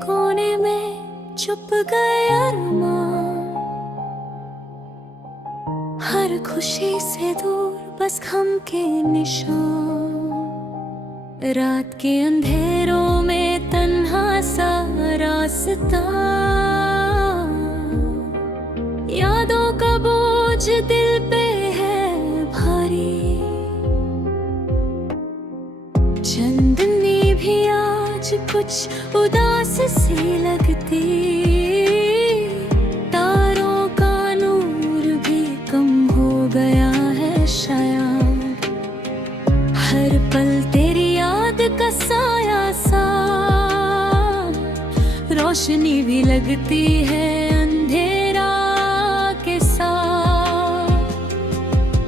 कोने में छुप गए अरमान, हर खुशी से दूर बस गम के निशान। रात के अंधेरों में तन्हा सा रास्ता, यादों का बोझ दिल पे है भारी। चांदनी भी आज कुछ उदास सी लगती, तारों का नूर भी कम हो गया है शायद। हर पल तेरी याद का साया सा, रोशनी भी लगती है अंधेरा के साथ।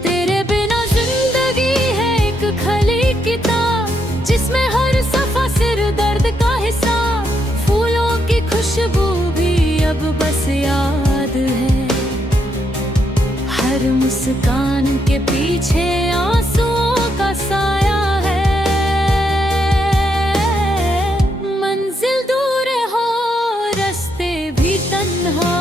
तेरे बिना जिंदगी है एक खाली किताब, जिसमें हर सफा सिर दर्द का हिसाब। फूलों की खुशबू भी अब बस याद है, हर मुस्कान के पीछे आंसुओं का साया है। मंजिल दूर हो रास्ते भी तन्हा,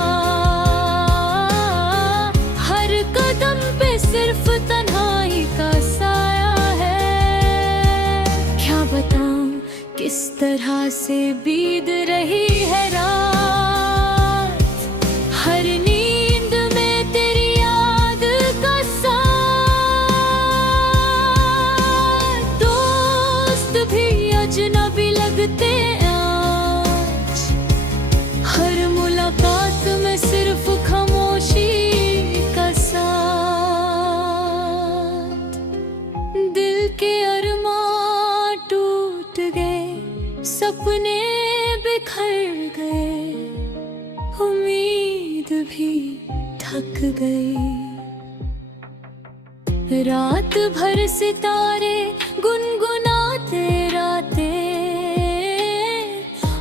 हर कदम पे सिर्फ तन्हाई का साया है। क्या बताऊं किस तरह से बीत रही है रात, हर नींद में तेरी याद का साथ। दोस्त भी अजनबी लगते आज, हर मुलाकात में सिर्फ खामोशी का साथ। दिल के अरमां टूट गए, सपने बिखर गए, उम्मीद भी थक गई। रात भर सितारे गुनगुनाते राते,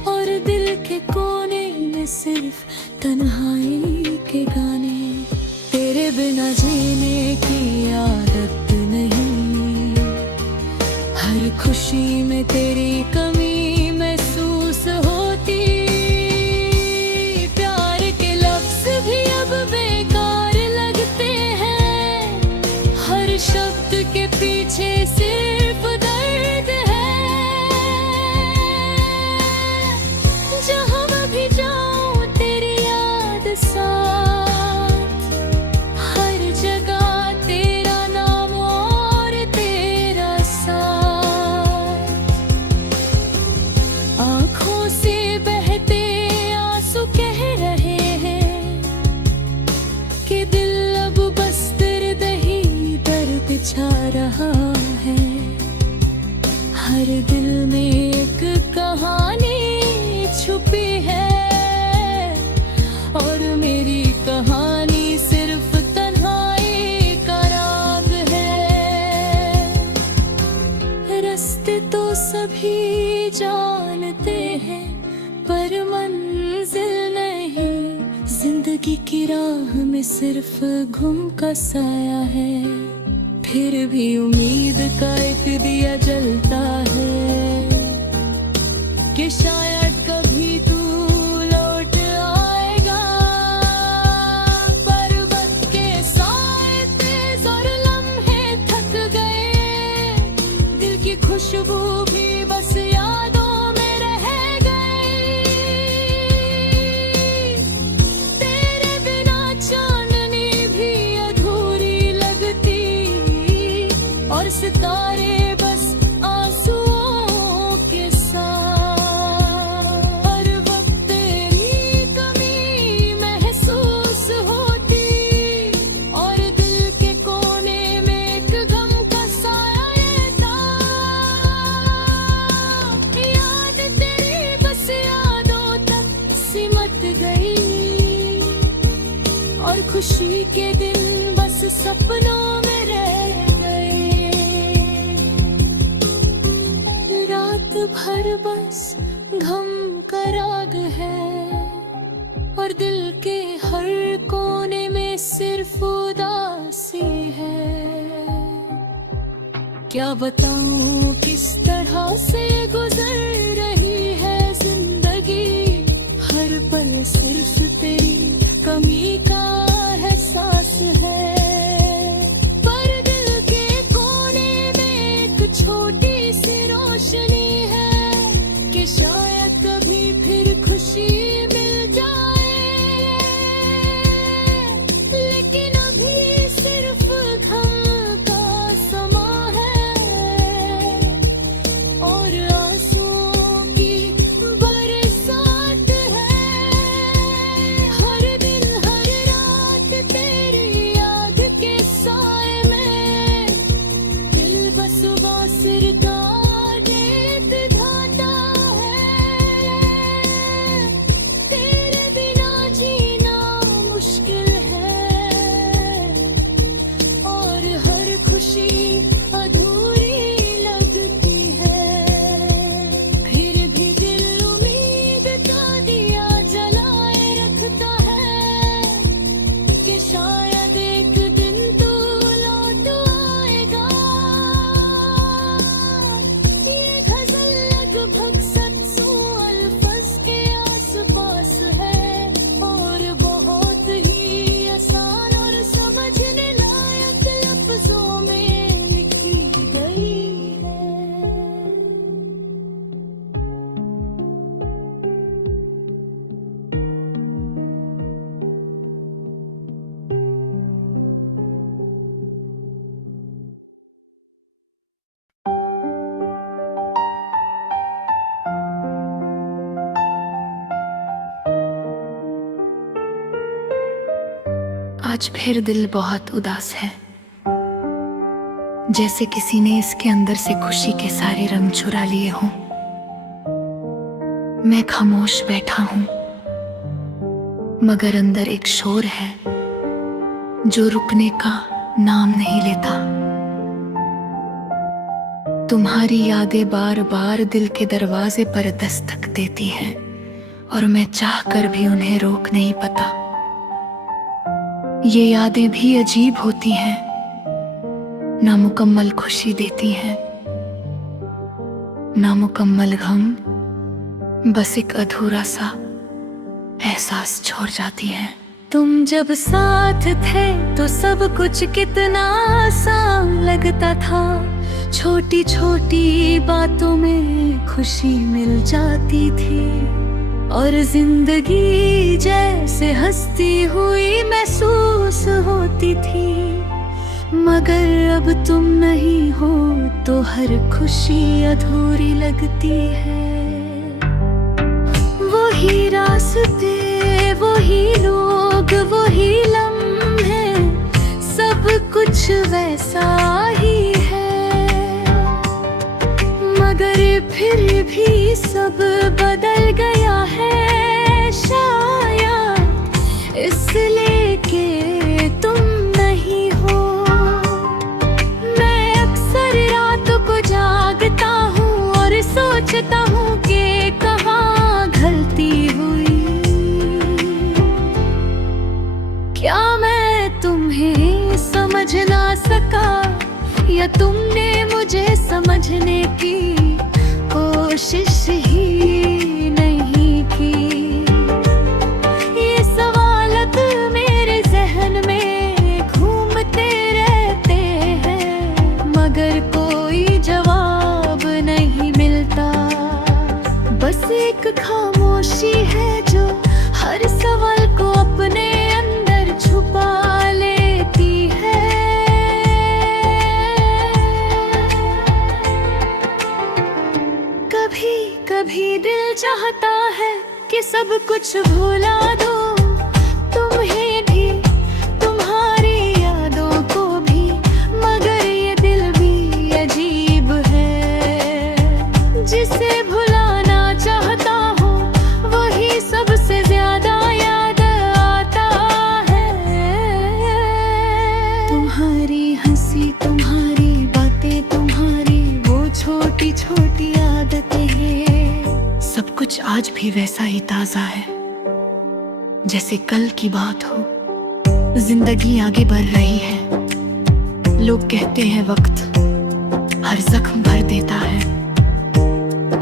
और दिल के कोने में सिर्फ तन्हाई के गाने। तेरे बिना जीने की आदत नहीं, हर खुशी में तेरी कमी महसूस होती। प्यार के लफ्ज भी अब बेकार लगते हैं, हर शब्द के पीछे सिर्फ दर्द है। जहाँ भी जाऊं तेरी याद साथ, हर जगह तेरा नाम और तेरा साथ। आँखों से बहते आंसू कह रहे हैं कि दिल अब बस दर्द ही दर्द छा रहा है। हर दिल में एक कहानी छुपी है, और मेरी कहानी सिर्फ तन्हाई का राग है। रास्ते तो सभी जानते हैं, पर मंजिल नहीं। जिंदगी की राह में सिर्फ घुम का साया है, फिर भी उम्मीद का एक दिया जलता है कि शायद कभी तू लौट आएगा। पर्वत के साए तेज और लम्हे थक गए, दिल की खुशबू भी बस यादों में रह गई। तेरे बिना चांदनी भी अधूरी लगती, और सितारे बस आंसुओं के साथ। हर वक्त तेरी कमी महसूस होती, और दिल के कोने में एक गम का साया रहता। याद तेरी बस यादों तक सिमट गई, और खुशी के दिन बस सपनों में रह गए। रात भर बस गम का राग है, और दिल के हर कोने में सिर्फ उदासी है। क्या बताऊं किस तरह से गुजर रही है जिंदगी। आज फिर दिल बहुत उदास है, जैसे किसी ने इसके अंदर से खुशी के सारे रंग चुरा लिए हों। मैं खामोश बैठा हूं, मगर अंदर एक शोर है जो रुकने का नाम नहीं लेता। तुम्हारी यादें बार बार दिल के दरवाजे पर दस्तक देती हैं, और मैं चाहकर भी उन्हें रोक नहीं पाता। ये यादें भी अजीब होती हैं, नामुकम्मल खुशी देती हैं, नामुकम्मल गम, बस एक अधूरा सा एहसास छोड़ जाती है। तुम जब साथ थे तो सब कुछ कितना आसान लगता था, छोटी छोटी बातों में खुशी मिल जाती थी, और जिंदगी जैसे हंसती हुई महसूस होती थी। मगर अब तुम नहीं हो तो हर खुशी अधूरी लगती है। वही रास्ते, वही लोग, वही लम्हे, सब कुछ वैसा ही है, मगर फिर भी सब बदल गया है। शायद इसलिए कि तुम नहीं हो। मैं अक्सर रात को जागता हूँ और सोचता हूँ कि कहाँ गलती हुई। क्या मैं तुम्हें समझ ना सका, या तुमने मुझे समझने की कोशिश ही नहीं की। ये सवालत मेरे जहन में घूमते रहते हैं, मगर कोई जवाब नहीं मिलता। बस एक खामोशी है जो हर सवाल को अपने अंदर छुपा लेती है। कभी कभी दिल चाहता है कि सब कुछ भुला दो, तुम्हें भी, तुम्हारी यादों को भी, मगर ये दिल भी अजीब है। जिसे भुलाना चाहता हूँ वही सबसे ज्यादा याद आता है। तुम्हारी हंसी, तुम्हारी बातें, तुम्हारी वो छोटी छोटी आदतें हैं, सब कुछ आज भी वैसा ही ताजा है जैसे कल की बात हो। जिंदगी आगे बढ़ रही है, लोग कहते हैं वक्त हर जख्म भर देता है,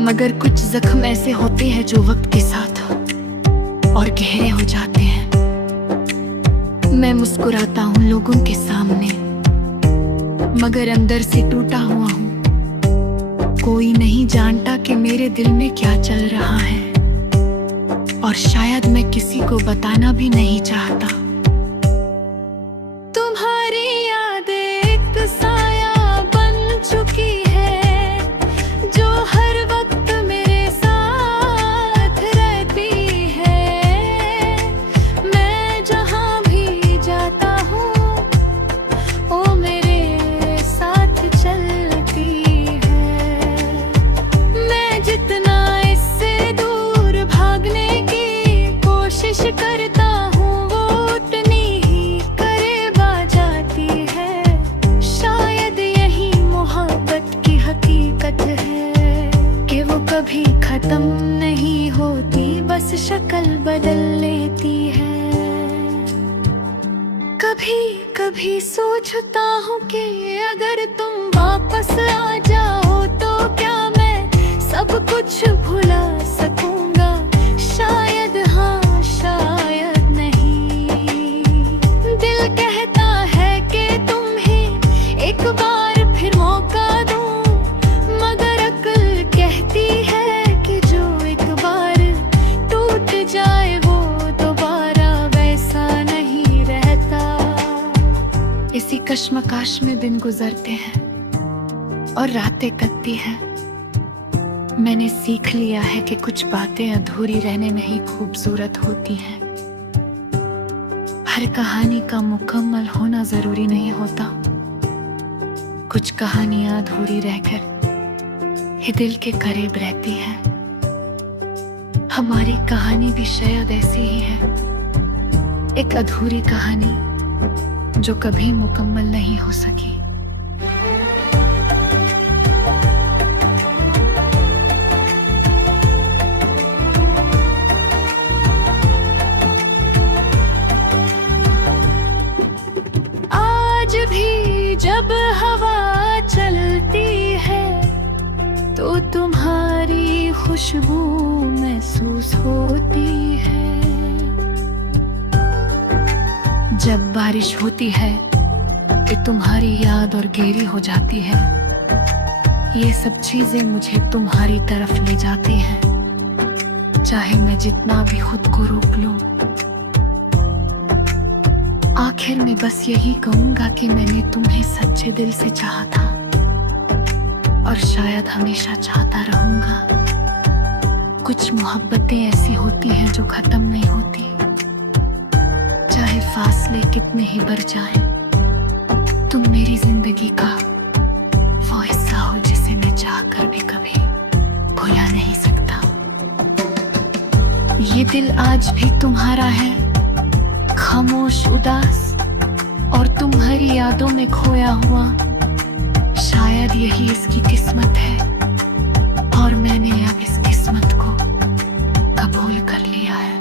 मगर कुछ जख्म ऐसे होते हैं जो वक्त के साथ और गहरे हो जाते हैं। मैं मुस्कुराता हूँ लोगों के सामने, मगर अंदर से टूटा हुआ हूँ। कोई नहीं जानता कि मेरे दिल में क्या चल रहा है, और शायद मैं किसी को बताना भी नहीं चाहता। तुम्हारी यादें एक साया बन चुकी है, जो हर वक्त मेरे साथ रहती है। मैं जहाँ भी जाता हूँ वो मेरे साथ चलती है। मैं जितना इससे दूर भागने की कोशिश करता हूँ वो उतनी ही करीब आ जाती है। शायद यही मोहब्बत की हकीकत है कि वो कभी खत्म नहीं होती, बस शक्ल बदल लेती है। कभी कभी सोचता हूँ कि अगर तुम वापस आ जाओ तो क्या मैं सब कुछ भुला सकूंगा। शायद हाँ, शायद नहीं। दिल कहता है कि तुम्हें एक बार फिर मौका दूं, मगर अक्ल कहती है कि जो एक बार टूट जाए वो दोबारा वैसा नहीं रहता। इसी कश्मकाश में दिन गुजरते हैं और रातें कटती हैं। मैंने सीख लिया है कि कुछ बातें अधूरी रहने में ही खूबसूरत होती हैं। हर कहानी का मुकम्मल होना जरूरी नहीं होता। कुछ कहानियां अधूरी रहकर ये दिल के करीब रहती हैं। हमारी कहानी भी शायद ऐसी ही है, एक अधूरी कहानी जो कभी मुकम्मल नहीं हो सकी। आज भी जब हवा चलती है तो तुम्हारी खुशबू महसूस होती है। जब बारिश होती है तो तुम्हारी याद और गहरी हो जाती है। ये सब चीजें मुझे तुम्हारी तरफ ले जाती हैं, चाहे मैं जितना भी खुद को रोक लूं। आखिर में बस यही कहूंगा कि मैंने तुम्हें सच्चे दिल से चाहा था और शायद हमेशा चाहता रहूंगा। कुछ मोहब्बतें ऐसी होती हैं जो खत्म नहीं होती, चाहे फासले कितने ही बढ़ जाएं। तुम मेरी जिंदगी का वो हिस्सा हो जिसे मैं चाहकर भी कभी भुला नहीं सकता। ये दिल आज भी तुम्हारा है, खामोश, उदास और तुम्हारी यादों में खोया हुआ। शायद यही इसकी किस्मत है और मैंने अब इस किस्मत को कबूल कर लिया है।